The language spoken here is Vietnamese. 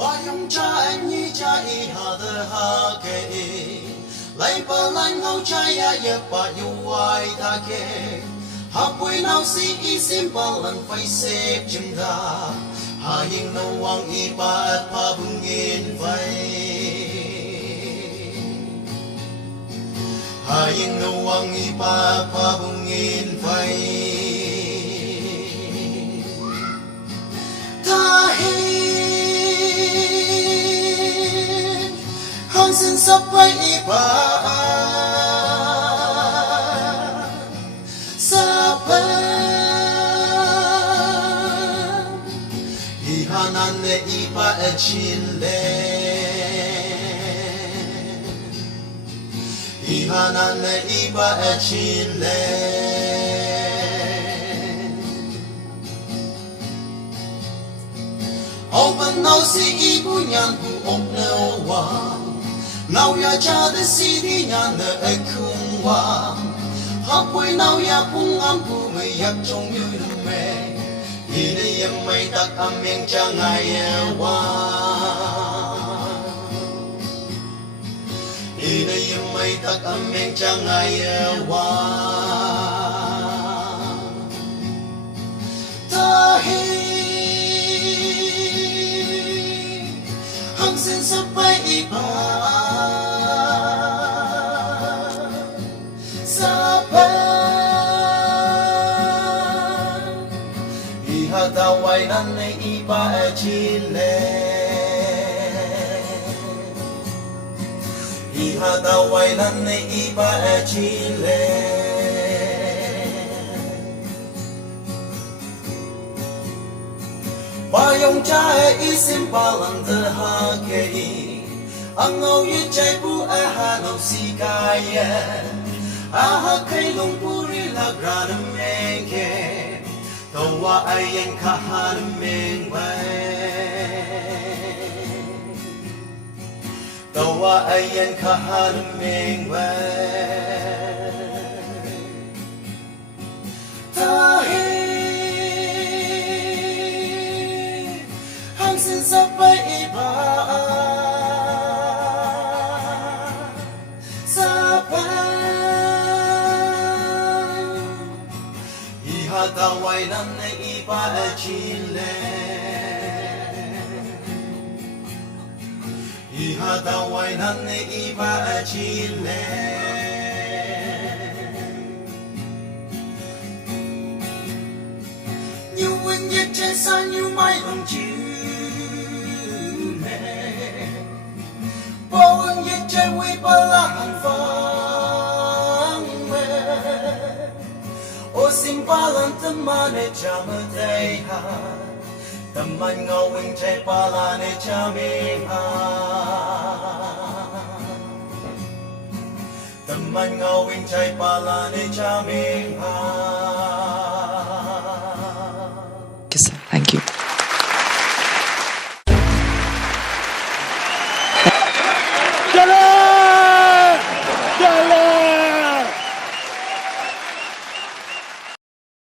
Hoa yong cha em như cha y hà đờ hà kê lấy bờ lanh ngâu cha ya ya pa yu wai tha kê hà bùi nào si y sim ba lần phải xếp chừng đà hà yên nâu wang y pa at pa bung yên vay hà yên nâu wang y pa bung yên vay tha hi hang sin sắp bay y pa Hanane ipa e chile Hanane ipa e chile Open now si ibu nyan bu op ne wa Now ya cha de si di nyan ne e kung wa Hapoi now ya pung am pu me yak chong yu me Ini yang mai tak ameng jangai wa Ini yang mai tak ameng jangai wa Tahi hang sin sampai iba Tawai nan ne ipa e chile Iha tawai nan ne ipa e chile Bayong cha e isim palang de ha ke I Ang ngau yu chai pu e ha nau si kaya Aha kai lung puri la grana menge Tawa ayan kahanaming way Tawa ayan kahanaming way Tahi hang sin sabay iba Tawai nan ne ipa e chile Iha tawai nan ne ipa e chile Như nguyên nhiệt trên xa như mây lòng chiều nè Bao nguyên nhiệt trên quy ba la hàng O simpalan temane chama deha Teman ngawing chay palane chamiha Teman ngawing chay palane chamiha